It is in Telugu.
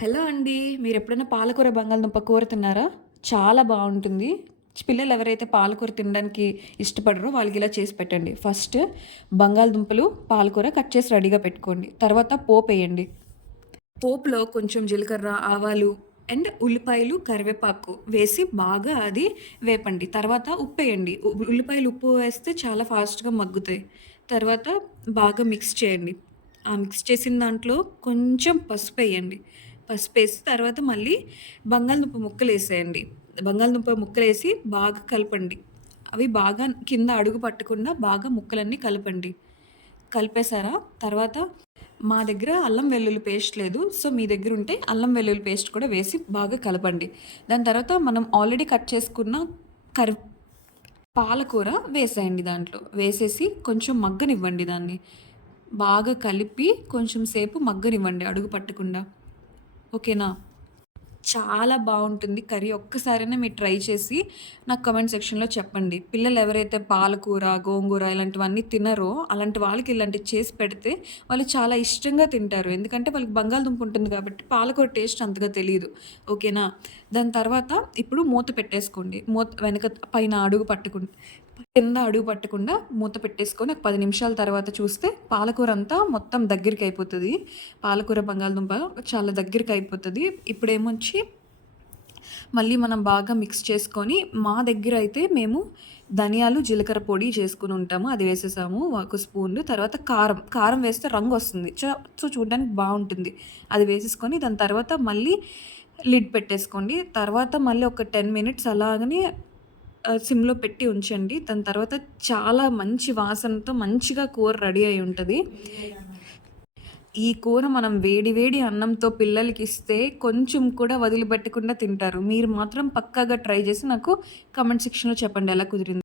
హలో అండి. మీరెప్పుడైనా పాలకూర, బంగాళదుంప కూర తిన్నారా? చాలా బావుంటుంది. పిల్లలు ఎవరైతే పాలకూర తినడానికి ఇష్టపడరో వాళ్ళకిలా చేసి పెట్టండి. ఫస్ట్ బంగాళదుంపలు, పాలకూర కట్ చేసి రెడీగా పెట్టుకోండి. తర్వాత పోపేయండి. పోపులో కొంచెం జీలకర్ర, ఆవాలు అండ్ ఉల్లిపాయలు, కరివేపాకు వేసి బాగా అది వేపండి. తర్వాత ఉప్పేయండి. ఉల్లిపాయలు, ఉప్పు వేస్తే చాలా ఫాస్ట్‌గా మగ్గుతాయి. తర్వాత బాగా మిక్స్ చేయండి. ఆ మిక్స్ చేసిన దాంట్లో కొంచెం పసుపేయండి. పసుపేసి తర్వాత మళ్ళీ బంగాళదుంప ముక్కలేసేయండి. బంగాళదుంప ముక్కలేసి బాగా కలపండి. అవి బాగా కింద అడుగు పట్టకుండా బాగా ముక్కలన్నీ కలపండి. కలిపేశారా? తర్వాత మా దగ్గర అల్లం వెల్లుల్లి పేస్ట్ లేదు. సో, మీ దగ్గరుంటే అల్లం వెల్లుల్లి పేస్ట్ కూడా వేసి బాగా కలపండి. దాని తర్వాత మనం ఆల్రెడీ కట్ చేసుకున్న కరి పాలకూర వేసేయండి దాంట్లో. వేసేసి కొంచెం మగ్గనివ్వండి దాన్ని. బాగా కలిపి కొంచెం సేపు మగ్గనివ్వండి అడుగు పట్టకుండా. ఓకేనా? చాలా బావుంటుంది కర్రీ. ఒక్కసారైనా మీరు ట్రై చేసి నాకు కామెంట్ సెక్షన్‌లో చెప్పండి. పిల్లలు ఎవరైతే పాలకూర, గోంగూర ఇలాంటివన్నీ తినరో అలాంటి వాళ్ళకి ఇలాంటివి చేసి పెడితే వాళ్ళు చాలా ఇష్టంగా తింటారు. ఎందుకంటే వాళ్ళకి బంగాళదుంప ఉంటుంది కాబట్టి పాలకూర టేస్ట్ అంతగా తెలీదు. ఓకేనా? దాని తర్వాత ఇప్పుడు మూత పెట్టేసుకోండి. వెనక పైన అడుగు కింద అడుగు పట్టకుండా మూత పెట్టేసుకొని ఒక 10 నిమిషాల తర్వాత చూస్తే పాలకూర అంతా మొత్తం దగ్గరికయిపోతది. పాలకూర, బంగాళదుంప చాలా దగ్గరికయిపోతది. ఇప్పుడేమొచ్చి మళ్ళీ మనం బాగా మిక్స్ చేసుకొని మా దగ్గరైతే మేము ధనియాలు, జీలకర్ర పొడి చేసుకొని ఉంటాము. అది వేసేసాము ఒక స్పూను. తర్వాత కారం వేస్తే రంగొస్తుంది. సో, చూడ్డానికి బావుంటుంది. అది వేసేసుకొని దాని తర్వాత మళ్ళీ లిడ్ పెట్టేసుకోండి. తర్వాత మళ్ళీ ఒక 10 మినిట్స్ అలాగనే సిమ్‌లో పెట్టి ఉంచండి. దాని తర్వాత చాలా మంచి వాసనతో మంచిగా కూర రెడీ అయ్యి ఉంటది. ఈ కూర మనం వేడి వేడి అన్నంతో పిల్లలకిస్తే కొంచెం కూడా వదిలిపెట్టకుండా తింటారు. మీరు మాత్రం పక్కాగా ట్రై చేసి నాకు కామెంట్ సెక్షన్‌లో చెప్పండి ఎలా కుదిరిందో.